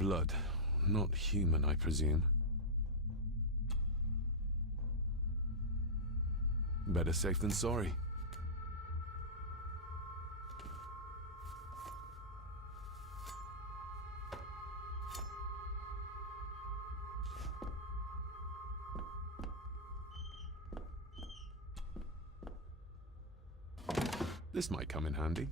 blood. Not human, I presume. Better safe than sorry. This might come in handy.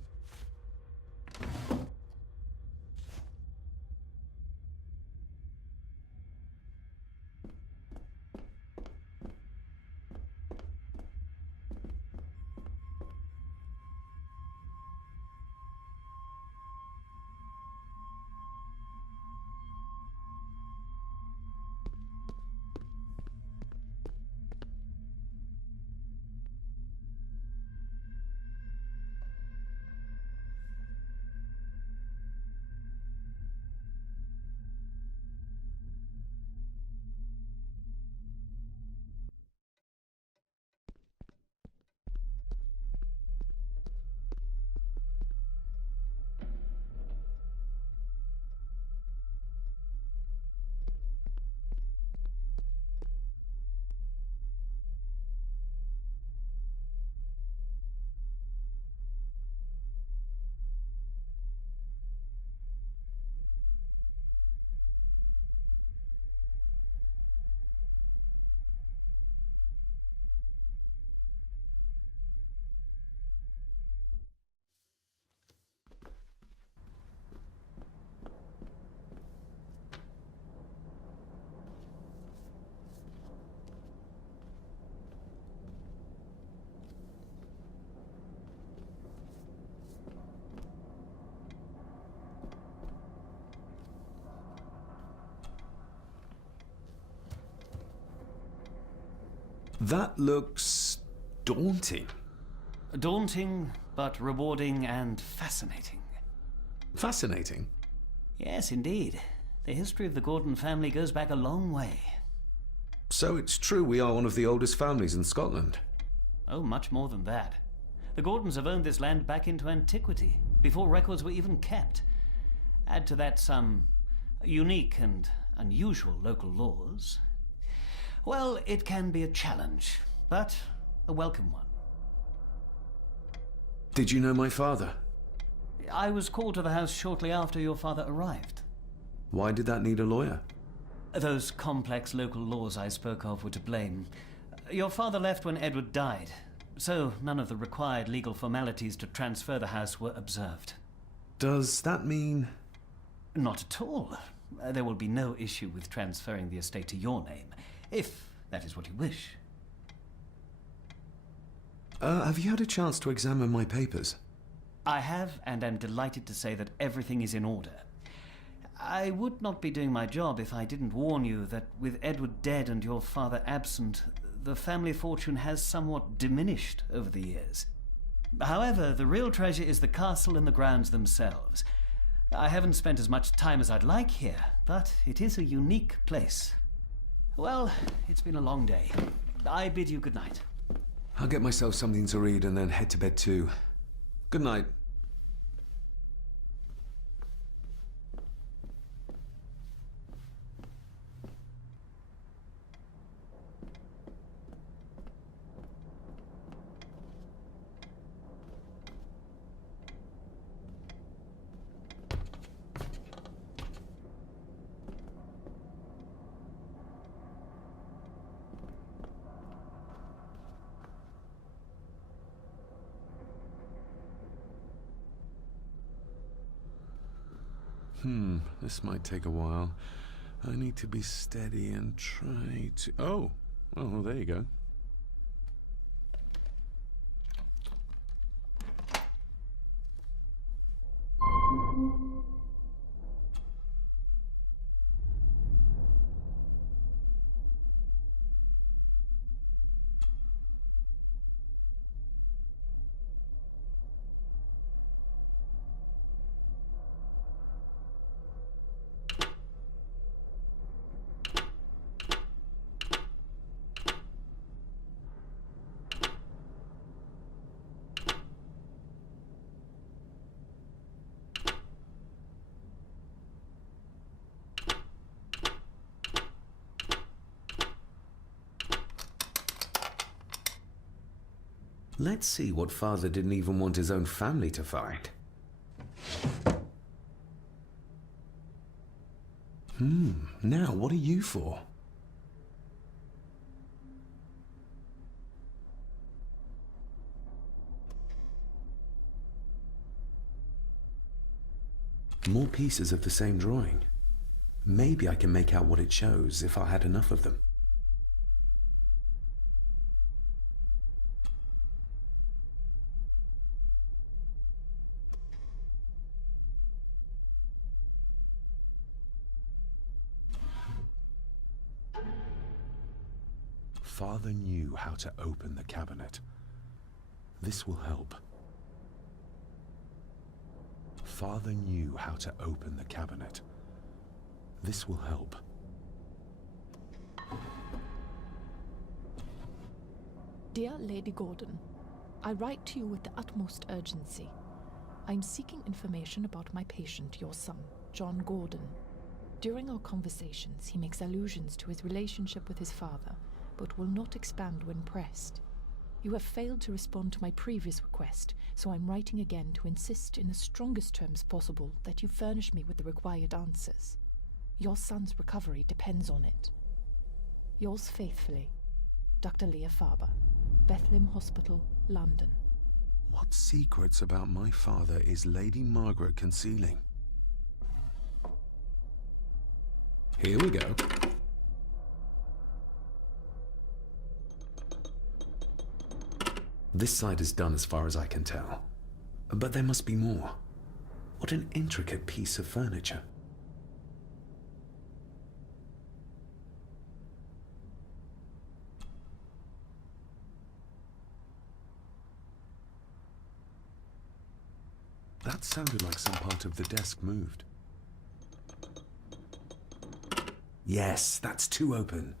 That looks daunting. Daunting, but rewarding and fascinating. Fascinating? Yes, indeed. The history of the Gordon family goes back a long way. So it's true we are one of the oldest families in Scotland? Oh, much more than that. The Gordons have owned this land back into antiquity, before records were even kept. Add to that some unique and unusual local laws. Well, it can be a challenge, but a welcome one. Did you know my father? I was called to the house shortly after your father arrived. Why did that need a lawyer? Those complex local laws I spoke of were to blame. Your father left when Edward died, so none of the required legal formalities to transfer the house were observed. Does that mean... Not at all. There will be no issue with transferring the estate to your name, if that is what you wish. Have you had a chance to examine my papers? I have, and am delighted to say that everything is in order. I would not be doing my job if I didn't warn you that with Edward dead and your father absent, the family fortune has somewhat diminished over the years. However, the real treasure is the castle and the grounds themselves. I haven't spent as much time as I'd like here, but it is a unique place. Well, it's been a long day. I bid you good night. I'll get myself something to read and then head to bed too. Good night. This might take a while. I need to be steady and try to... Oh, well, there you go. Let's see what Father didn't even want his own family to find. Now what are you for? More pieces of the same drawing. Maybe I can make out what it shows if I had enough of them. Father knew how to open the cabinet. This will help. Father knew how to open the cabinet. This will help. Dear Lady Gordon, I write to you with the utmost urgency. I am seeking information about my patient, your son, John Gordon. During our conversations, he makes allusions to his relationship with his father, but will not expand when pressed. You have failed to respond to my previous request, so I'm writing again to insist in the strongest terms possible that you furnish me with the required answers. Your son's recovery depends on it. Yours faithfully, Dr. Leah Faber, Bethlehem Hospital, London. What secrets about my father is Lady Margaret concealing? Here we go. This side is done as far as I can tell. But there must be more. What an intricate piece of furniture. That sounded like some part of the desk moved. Yes, that's too open.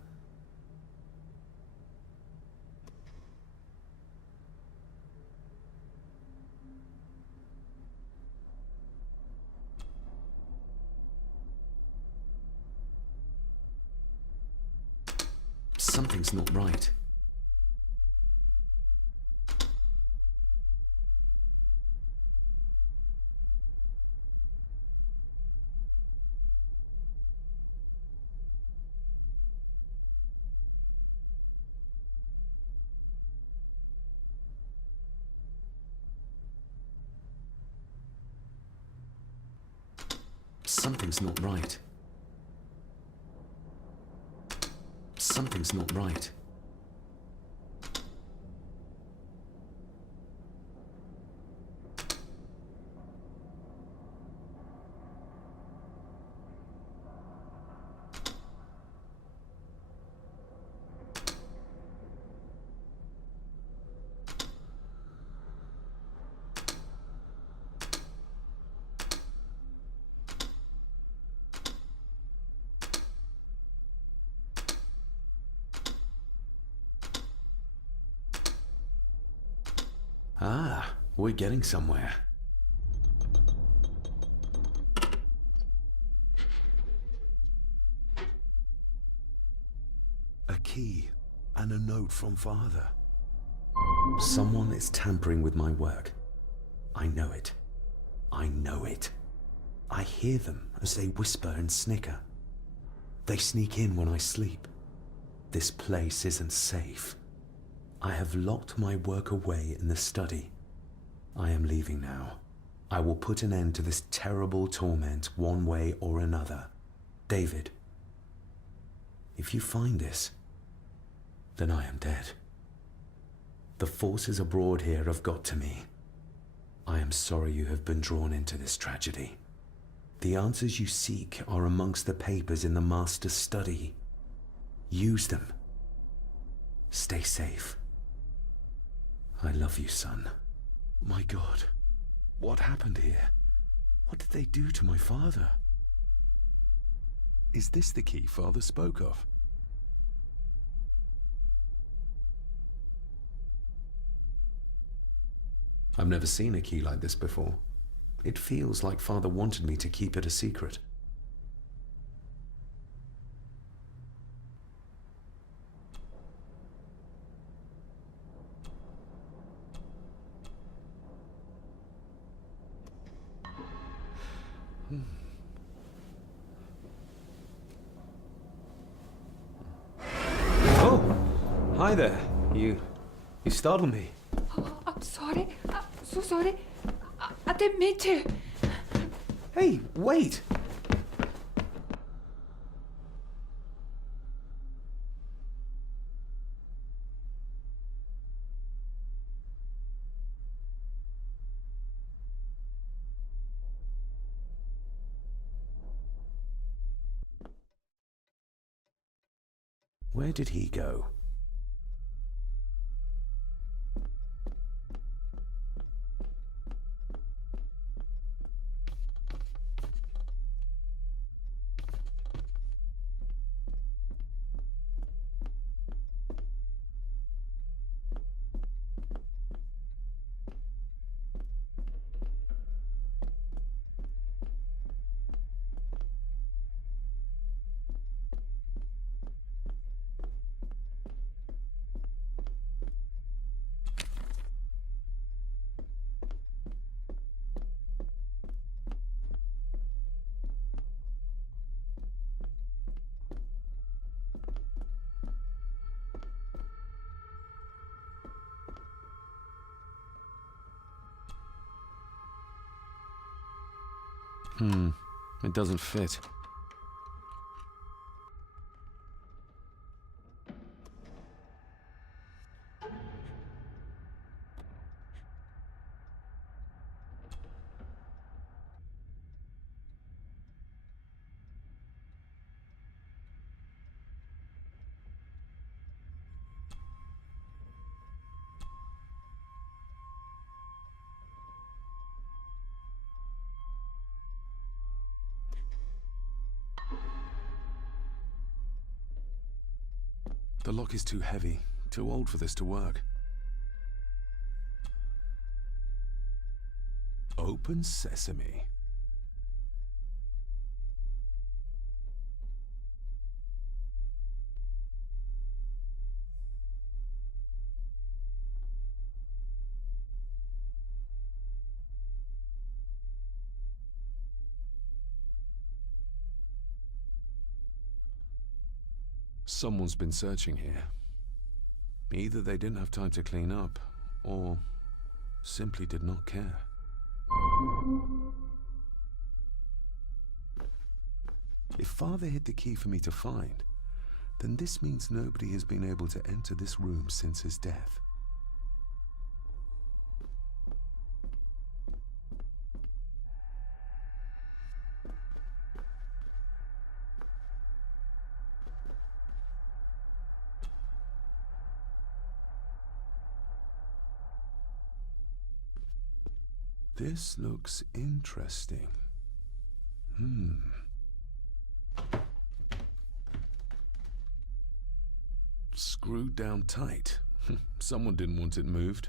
Something's not right. Something's not right. Something's not right. Ah, we're getting somewhere. A key and a note from Father. Someone is tampering with my work. I know it. I know it. I hear them as they whisper and snicker. They sneak in when I sleep. This place isn't safe. I have locked my work away in the study. I am leaving now. I will put an end to this terrible torment one way or another. David, if you find this, then I am dead. The forces abroad here have got to me. I am sorry you have been drawn into this tragedy. The answers you seek are amongst the papers in the master's study. Use them. Stay safe. I love you, son. My God, what happened here? What did they do to my father? Is this the key Father spoke of? I've never seen a key like this before. It feels like Father wanted me to keep it a secret. Oh, hi there. You startled me. Oh, I'm sorry. I'm so sorry. I didn't mean to. Hey, wait! Where did he go? It doesn't fit. The lock is too heavy, too old for this to work. Open sesame. Someone's been searching here. Either they didn't have time to clean up, or simply did not care. If Father hid the key for me to find, then this means nobody has been able to enter this room since his death. This looks interesting. Screwed down tight. Someone didn't want it moved.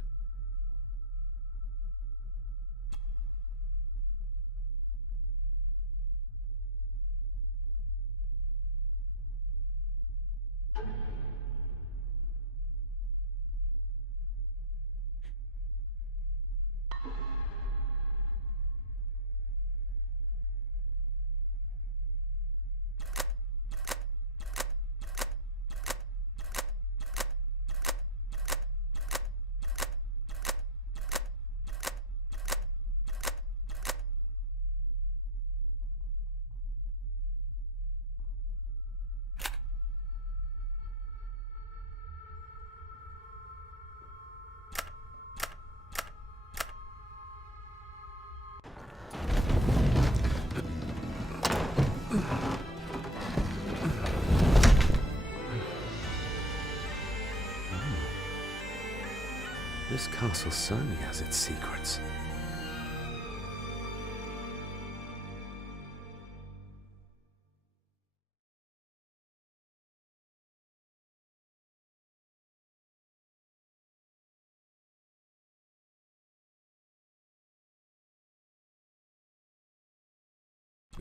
This castle certainly has its secrets.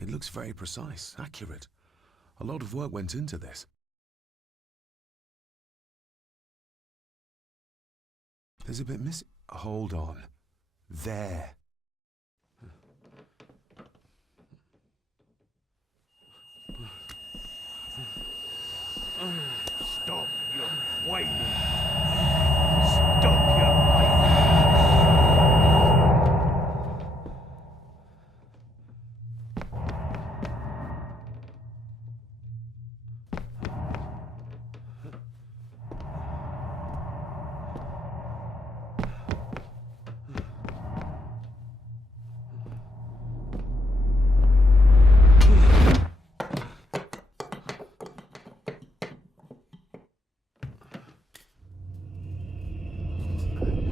It looks very precise, accurate. A lot of work went into this. There's a bit missing. Hold on. There. Stop your whining. Stop your whining.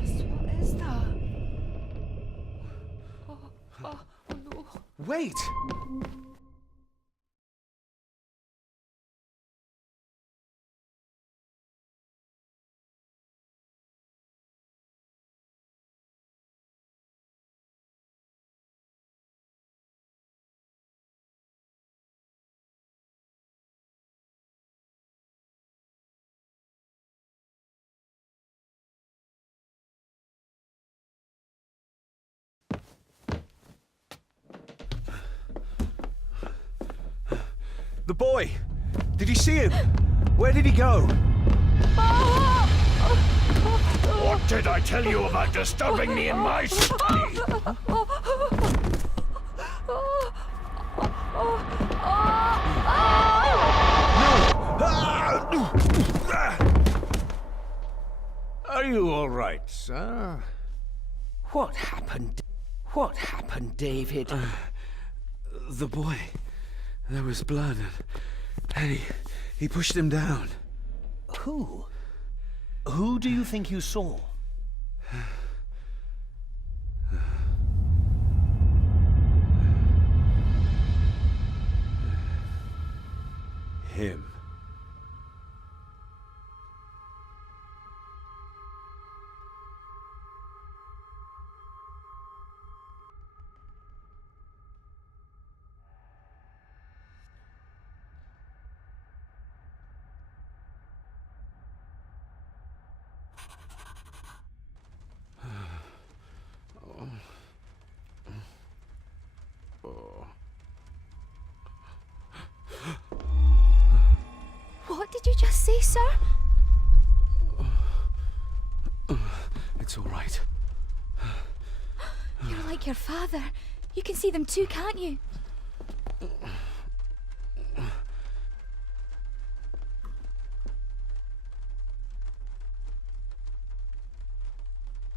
What is that? Oh no. Wait! The boy! Did you see him? Where did he go? What did I tell you about disturbing me in my study? Are you all right, sir? What happened? What happened, David? The boy. There was blood and he pushed him down. Who? Who do you think you saw? Him. What did you just say, sir? It's all right. You're like your father. You can see them too, can't you?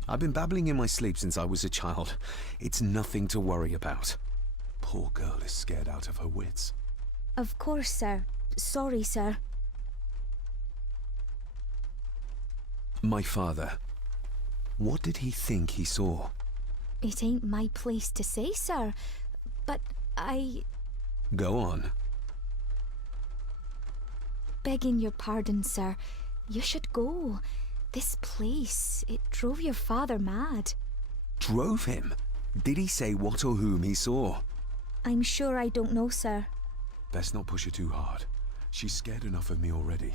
I've been babbling in my sleep since I was a child. It's nothing to worry about. Poor girl is scared out of her wits. Of course, sir. Sorry, sir. My father. What did he think he saw? It ain't my place to say, sir. But I... Go on. Begging your pardon, sir. You should go. This place, it drove your father mad. Drove him? Did he say what or whom he saw? I'm sure I don't know, sir. Best not push her too hard. She's scared enough of me already.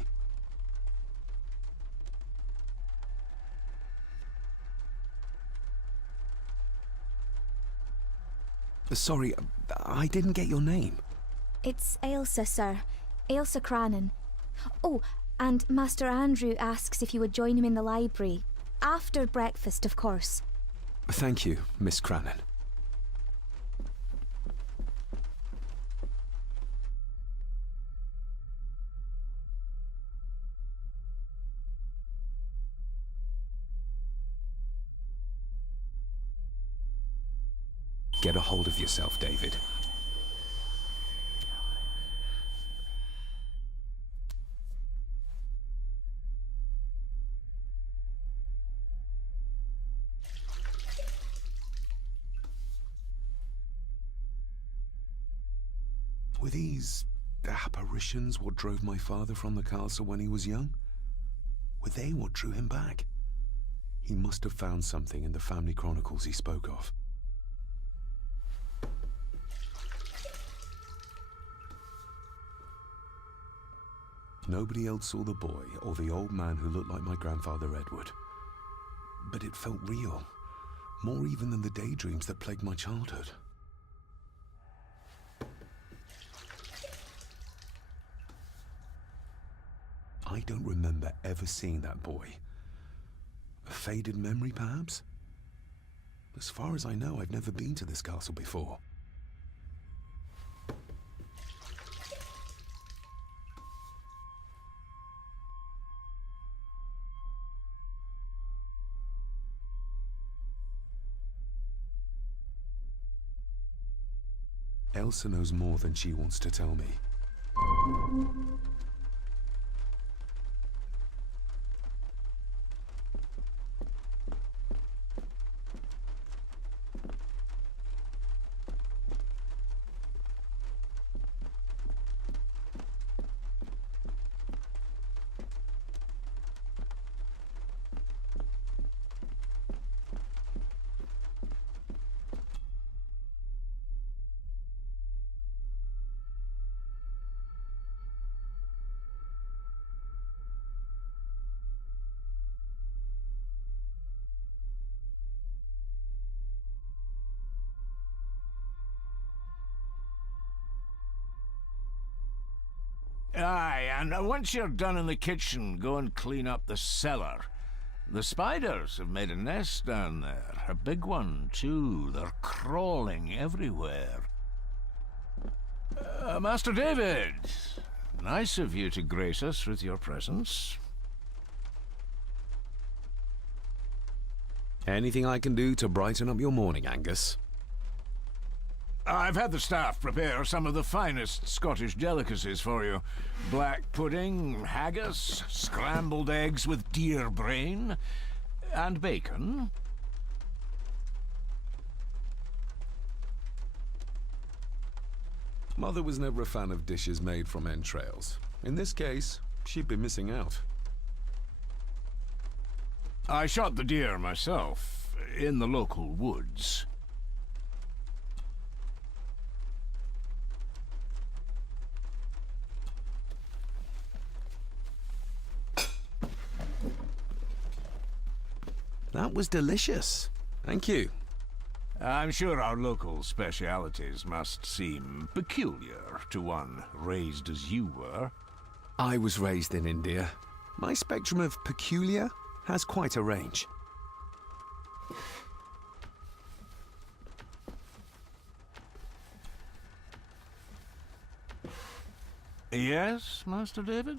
Sorry, I didn't get your name. It's Ailsa, sir. Ailsa Crannan. Oh, and Master Andrew asks if you would join him in the library. After breakfast, of course. Thank you, Miss Crannan. Get a hold of yourself, David. Were these apparitions what drove my father from the castle when he was young? Were they what drew him back? He must have found something in the family chronicles he spoke of. Nobody else saw the boy or the old man who looked like my grandfather Edward. But it felt real, more even than the daydreams that plagued my childhood. I don't remember ever seeing that boy. A faded memory, perhaps? As far as I know, I've never been to this castle before. Elsa knows more than she wants to tell me. Aye, and once you're done in the kitchen, go and clean up the cellar. The spiders have made a nest down there. A big one, too. They're crawling everywhere. Master David, nice of you to grace us with your presence. Anything I can do to brighten up your morning, Angus? I've had the staff prepare some of the finest Scottish delicacies for you. Black pudding, haggis, scrambled eggs with deer brain, and bacon. Mother was never a fan of dishes made from entrails. In this case, she'd be missing out. I shot the deer myself, in the local woods. That was delicious. Thank you. I'm sure our local specialities must seem peculiar to one raised as you were. I was raised in India. My spectrum of peculiar has quite a range. Yes, Master David?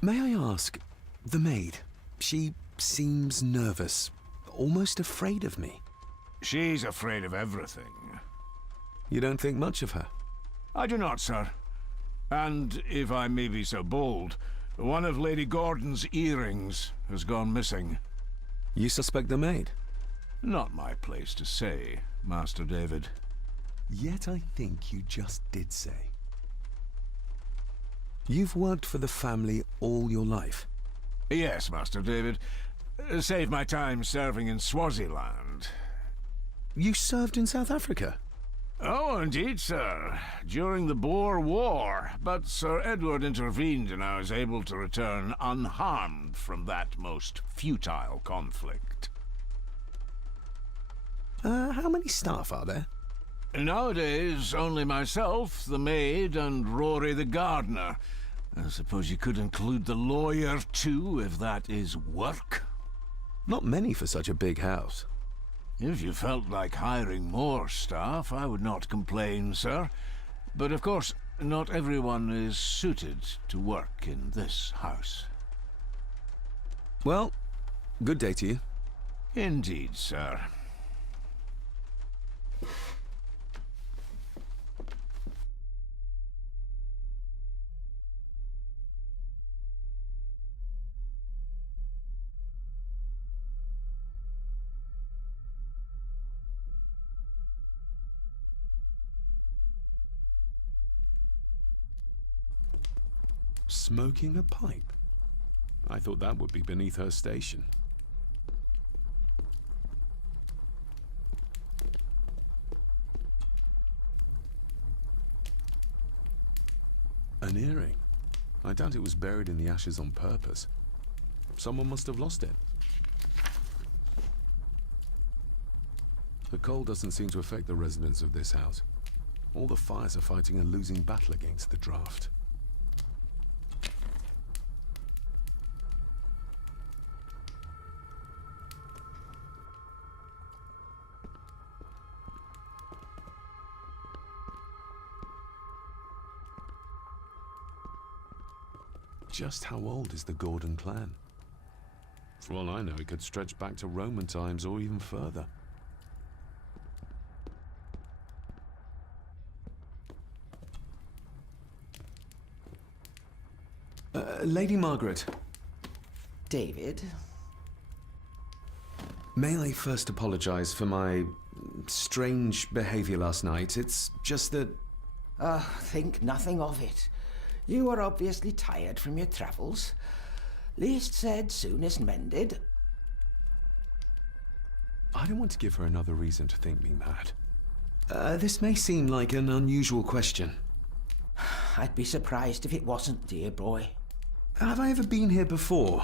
May I ask, the maid, she seems nervous, almost afraid of me. She's afraid of everything. You don't think much of her? I do not, sir. And, if I may be so bold, one of Lady Gordon's earrings has gone missing. You suspect the maid? Not my place to say, Master David. Yet I think you just did say. You've worked for the family all your life? Yes, Master David. Save my time serving in Swaziland. You served in South Africa? Oh, indeed, sir. During the Boer War. But Sir Edward intervened and I was able to return unharmed from that most futile conflict. How many staff are there? Nowadays, only myself, the maid, and Rory the gardener. I suppose you could include the lawyer, too, if that is work. Not many for such a big house. If you felt like hiring more staff, I would not complain, sir. But of course, not everyone is suited to work in this house. Well, good day to you. Indeed, sir. Smoking a pipe? I thought that would be beneath her station. An earring. I doubt it was buried in the ashes on purpose. Someone must have lost it. The cold doesn't seem to affect the residents of this house. All the fires are fighting a losing battle against the draft. Just how old is the Gordon clan? For all I know, it could stretch back to Roman times or even further. Lady Margaret. David? May I first apologize for my strange behavior last night? It's just that... Think nothing of it. You were obviously tired from your travels. Least said, soonest mended. I don't want to give her another reason to think me mad. This may seem like an unusual question. I'd be surprised if it wasn't, dear boy. Have I ever been here before?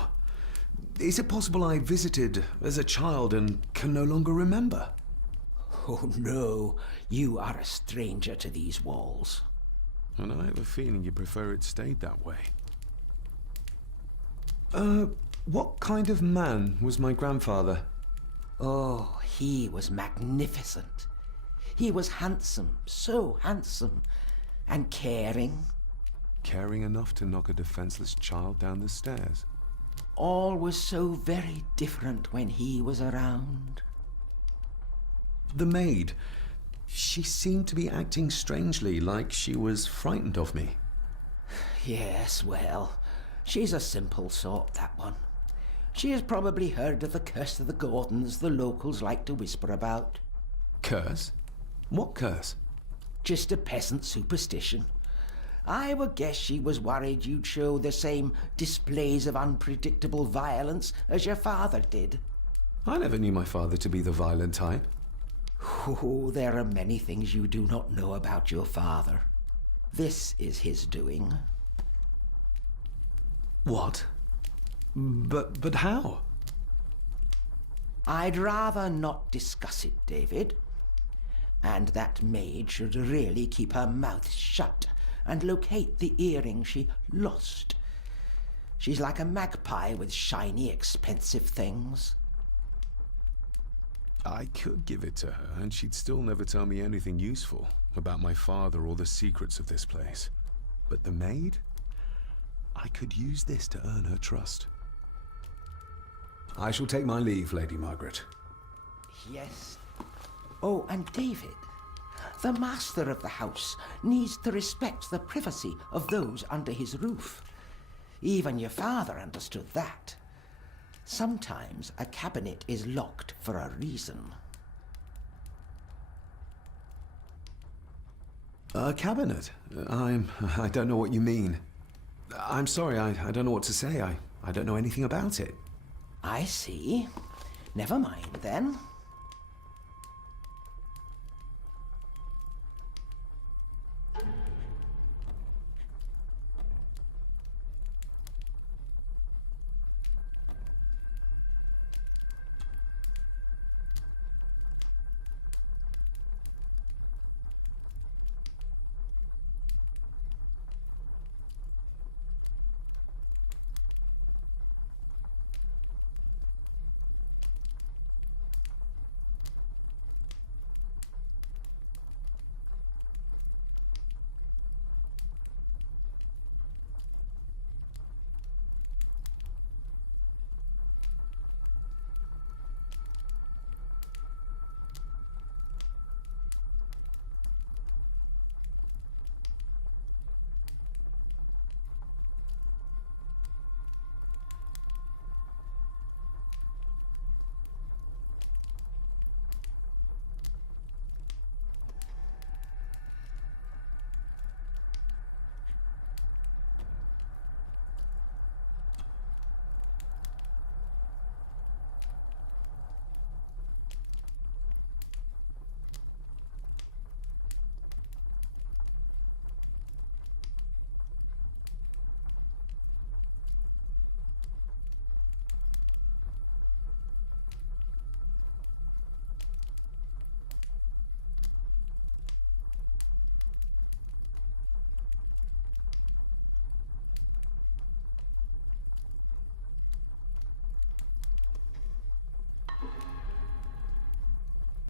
Is it possible I visited as a child and can no longer remember? Oh no, you are a stranger to these walls. And I have a feeling you prefer it stayed that way. What kind of man was my grandfather? Oh, he was magnificent. He was handsome, so handsome, and caring. Caring enough to knock a defenseless child down the stairs. All was so very different when he was around. The maid. She seemed to be acting strangely, like she was frightened of me. Yes, well, she's a simple sort, that one. She has probably heard of the curse of the Gordons the locals like to whisper about. Curse? What curse? Just a peasant superstition. I would guess she was worried you'd show the same displays of unpredictable violence as your father did. I never knew my father to be the violent type. Oh, there are many things you do not know about your father. This is his doing. What? But how? I'd rather not discuss it, David. And that maid should really keep her mouth shut and locate the earring she lost. She's like a magpie with shiny, expensive things. I could give it to her, and she'd still never tell me anything useful about my father or the secrets of this place. But the maid? I could use this to earn her trust. I shall take my leave, Lady Margaret. Yes. Oh, and David, the master of the house needs to respect the privacy of those under his roof. Even your father understood that. Sometimes a cabinet is locked for a reason. A cabinet? I don't know what you mean. I'm sorry, I don't know what to say. I don't know anything about it. I see. Never mind, then.